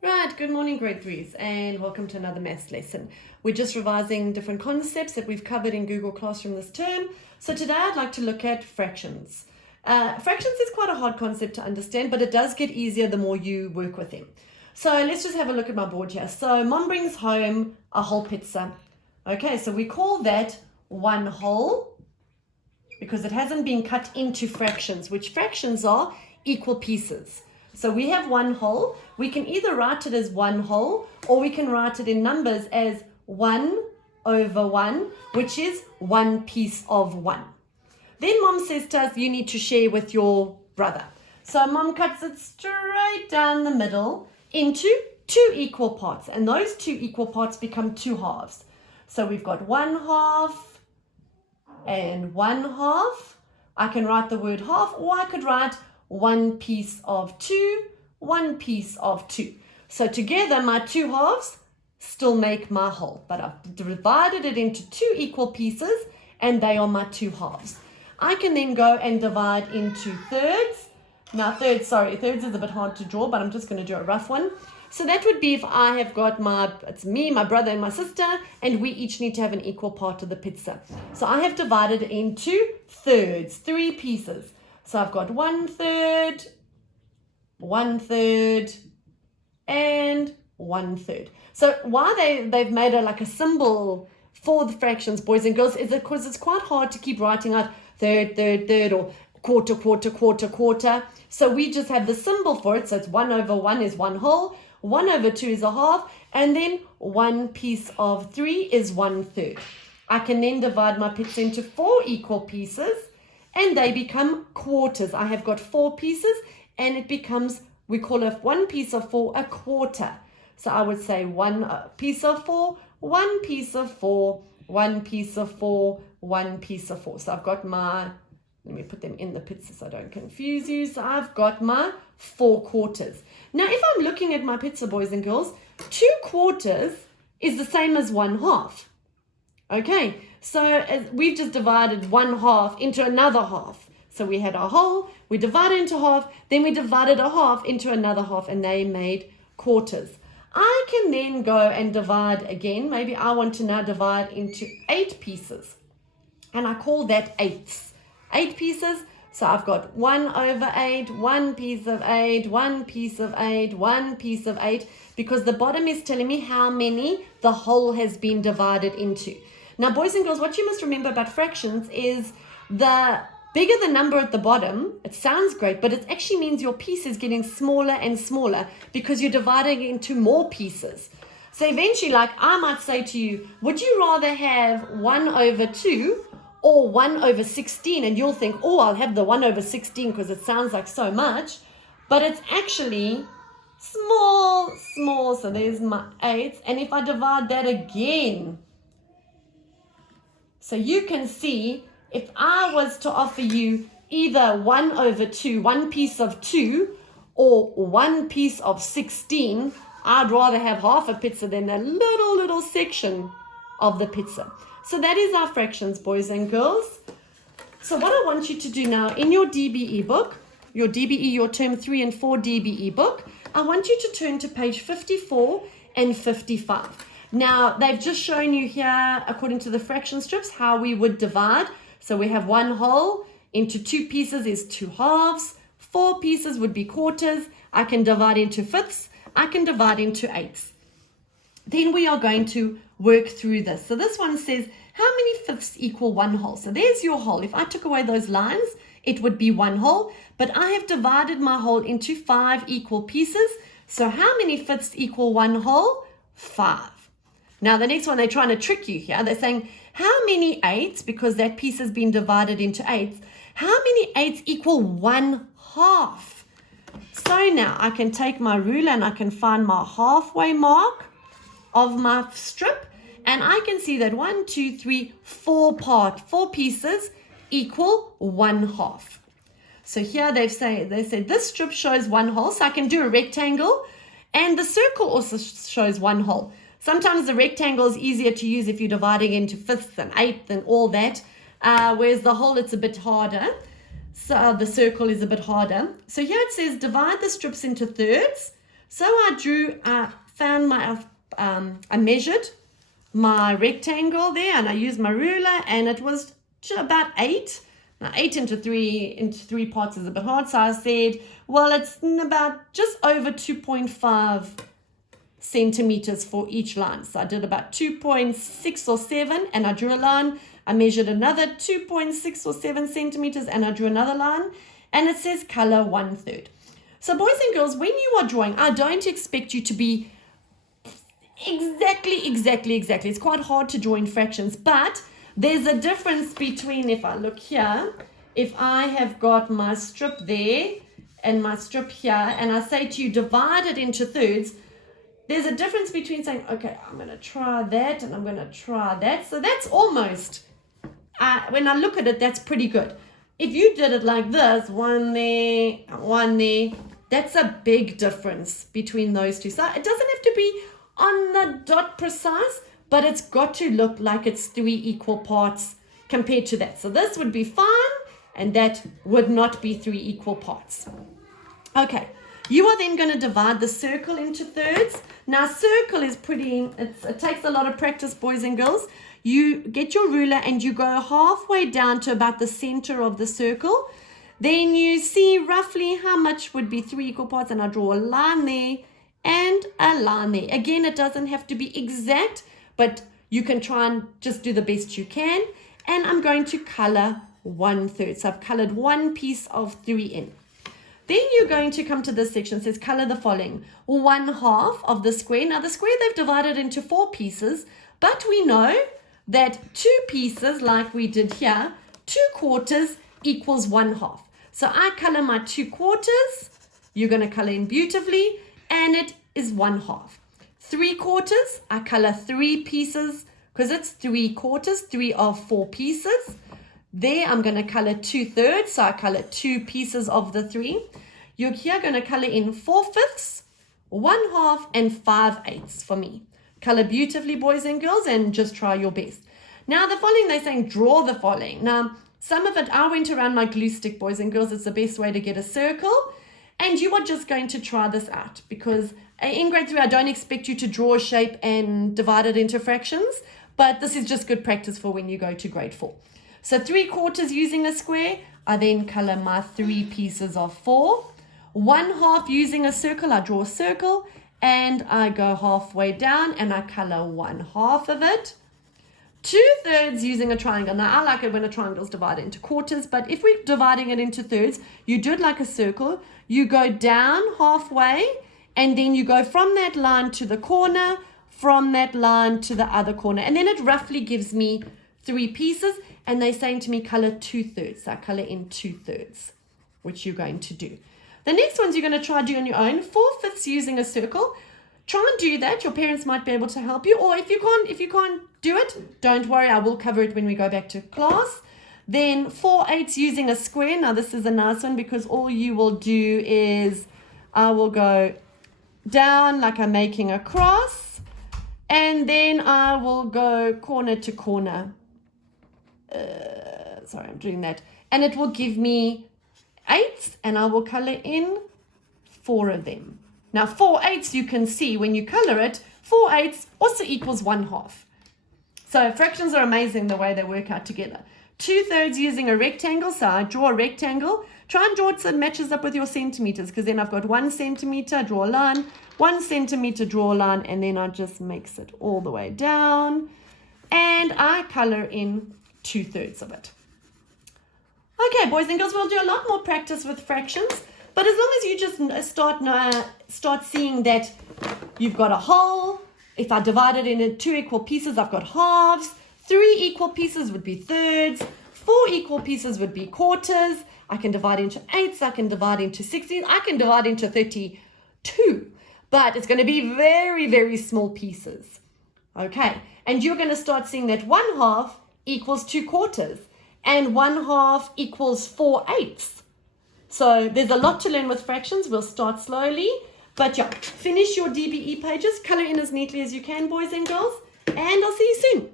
Right, good morning grade 3s and welcome to another maths lesson. We're just revising different concepts that we've covered in Google Classroom this term. So today I'd like to look at fractions. Fractions is quite a hard concept to understand, but it does get easier the more you work with them. So let's just have a look at my board here. So mom brings home a whole pizza. Okay, so we call that one whole because it hasn't been cut into fractions, which fractions are equal pieces. So we have one whole. We can either write it as one whole, or we can write it in numbers as 1 over 1, which is one piece of 1. Then mom says to us, you need to share with your brother. So mom cuts it straight down the middle into two equal parts, and those two equal parts become two halves. So we've got 1/2 and 1/2. I can write the word half, or I could write 1 piece of 2, 1 piece of 2. So together my two halves still make my whole, but I've divided it into two equal pieces and they are my two halves. I can then go and divide into thirds. Now thirds is a bit hard to draw, but I'm just going to do a rough one. So that would be if I have got it's me, my brother and my sister, and we each need to have an equal part of the pizza. So I have divided it into thirds, 3 pieces. So I've got 1/3, 1/3, and 1/3. So why they've made it like a symbol for the fractions, boys and girls, is because it's quite hard to keep writing out third, or quarter, quarter, quarter, quarter. So we just have the symbol for it. So it's 1 over 1 is 1 whole, 1 over 2 is a half, and then 1 piece of 3 is 1/3. I can then divide my pizza into 4 equal pieces, and they become quarters. I have got 4 pieces, and it becomes, we call a 1 piece of 4 a quarter. So I would say 1 piece of 4, 1 piece of 4, 1 piece of 4, 1 piece of 4. So I've got let me put them in the pizza so I don't confuse you. So I've got my 4 quarters. Now, if I'm looking at my pizza, boys and girls, 2 quarters is the same as 1/2. Okay, so we've just divided 1/2 into another half. So we had our whole, we divided into half, then we divided a half into another half, and they made quarters. I can then go and divide again. Maybe I want to now divide into 8 pieces, and I call that eighths. 8 pieces. So I've got 1 over 8, 1 piece of 8, 1 piece of 8, 1 piece of 8, because the bottom is telling me how many the whole has been divided into. Now, boys and girls, what you must remember about fractions is the bigger the number at the bottom, it sounds great, but it actually means your piece is getting smaller and smaller because you're dividing it into more pieces. So eventually, like I might say to you, would you rather have 1 over 2 or 1 over 16? And you'll think, oh, I'll have the 1 over 16 because it sounds like so much. But it's actually small. So there's my 8. And if I divide that again, so you can see, if I was to offer you either 1 over 2, 1 piece of 2, or 1 piece of 16, I'd rather have half a pizza than a little section of the pizza. So that is our fractions, boys and girls. So what I want you to do now, in your DBE book, your DBE, your term 3 and 4 DBE book, I want you to turn to page 54 and 55. Now, they've just shown you here, according to the fraction strips, how we would divide. So we have 1 whole into 2 pieces is 2 halves. 4 pieces would be quarters. I can divide into fifths. I can divide into eighths. Then we are going to work through this. So this one says, how many fifths equal 1 whole? So there's your whole. If I took away those lines, it would be 1 whole. But I have divided my whole into 5 equal pieces. So how many fifths equal 1 whole? 5. Now, the next one, they're trying to trick you here. They're saying, how many eighths, because that piece has been divided into eighths, how many eighths equal 1/2? So now I can take my ruler and I can find my halfway mark of my strip. And I can see that 1, 2, 3, 4 pieces equal 1/2. So here they say this strip shows 1 whole. So I can do a rectangle, and the circle also shows 1 whole. Sometimes the rectangle is easier to use if you're dividing into fifths and eighths and all that, whereas the whole, it's a bit harder. So the circle is a bit harder. So here it says divide the strips into thirds. So I measured my rectangle there, and I used my ruler, and it was about 8. Now 8 into three parts is a bit hard, so I said, well, it's about just over 2.5 centimeters for each line. So I did about 2.6 or 7, and I drew a line. I measured another 2.6 or 7 centimeters, and I drew another line, and it says color 1/3. So boys and girls, when you are drawing, I don't expect you to be exactly. It's quite hard to draw in fractions, but there's a difference between, if I look here, if I have got my strip there and my strip here, and I say to you, divide it into thirds, there's a difference between saying, okay, I'm going to try that, and I'm going to try that. So that's almost, when I look at it, that's pretty good. If you did it like this, one there, that's a big difference between those two. So it doesn't have to be on the dot precise, but it's got to look like it's 3 equal parts compared to that. So this would be fine, and that would not be 3 equal parts. Okay, you are then going to divide the circle into thirds. Now, circle is it takes a lot of practice, boys and girls. You get your ruler and you go halfway down to about the center of the circle. Then you see roughly how much would be 3 equal parts, and I draw a line there and a line there. Again, it doesn't have to be exact, but you can try and just do the best you can. And I'm going to color 1/3. So I've colored one piece of 3 in. Then you're going to come to this section. It says color the following: 1/2 of the square. Now the square they've divided into 4 pieces, but we know that 2 pieces, like we did here, 2/4 equals 1/2. So I color my 2/4. You're going to color in beautifully, and it is 1/2. 3/4, I color 3 pieces because it's 3/4, 3 of 4 pieces. There I'm going to color 2/3, so I color 2 pieces of the 3. You're here going to color in 4/5, 1/2, and 5/8 for me. Color beautifully, boys and girls, and just try your best. Now the following, they're saying draw the following. Now some of it, I went around my glue stick, boys and girls. It's the best way to get a circle. And you are just going to try this out, because in grade 3, I don't expect you to draw a shape and divide it into fractions, but this is just good practice for when you go to grade 4. So 3/4 using a square, I then color my 3 pieces of 4. 1/2 using a circle, I draw a circle, and I go halfway down and I color 1/2 of it. 2/3 using a triangle. Now I like it when a triangle is divided into quarters, but if we're dividing it into thirds, you do it like a circle. You go down halfway, and then you go from that line to the corner, from that line to the other corner, and then it roughly gives me 3 pieces, and they're saying to me color 2/3. So I color in 2/3, which you're going to do. The next ones you're going to try do on your own. 4/5 using a circle. Try and do that. Your parents might be able to help you, or if you can't do it, don't worry, I will cover it when we go back to class. Then 4/8 using a square. Now this is a nice one, because all you will do is I will go down like I'm making a cross, and then I will go corner to corner. Sorry, I'm doing that, and it will give me 8, and I will color in 4 of them. Now 4/8, you can see when you color it, 4/8 also equals 1/2. So fractions are amazing the way they work out together. 2/3 using a rectangle, so I draw a rectangle. Try and draw it so it matches up with your centimeters, because then I've got 1 centimeter, draw a line, 1 centimeter, draw a line, and then I just mix it all the way down, and I color in 2/3 of it. Okay, boys and girls, we'll do a lot more practice with fractions, but as long as you just start seeing that you've got a whole. If I divide it into 2 equal pieces, I've got halves. 3 equal pieces would be thirds. 4 equal pieces would be quarters. I can divide into 8s. I can divide into 16s. I can divide into 32. But it's going to be very, very small pieces. Okay. And you're going to start seeing that 1/2 equals 2/4. And 1/2 equals 4/8. So there's a lot to learn with fractions. We'll start slowly. But yeah, finish your DBE pages. Color in as neatly as you can, boys and girls. And I'll see you soon.